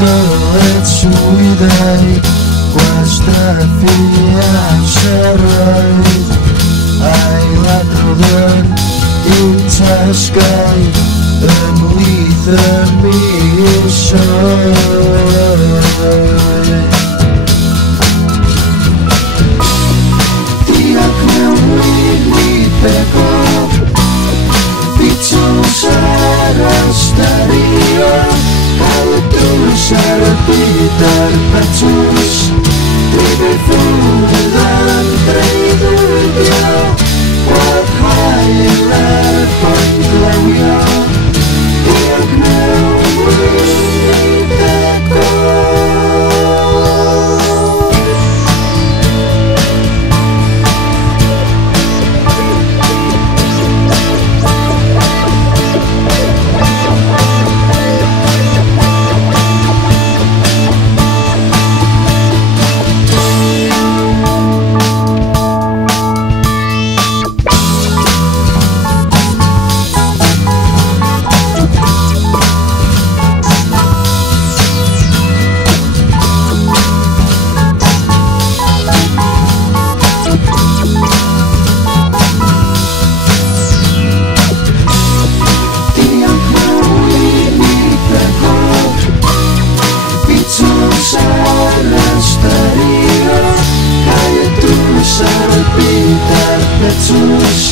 ddyled swyddau gwastraffu amseroedd ailadrodd i'w tasgau ymhlith y misoedd. Diolch mewn Winnie Bago, Beatles ar ystario, cael y drws ar y byd ar betws. Dwi ffwrdd yn dreidwylio, gweld hael ar boen glywio. Diolch mewn Winnie Bago. Ar y drws ar y byd ar betws,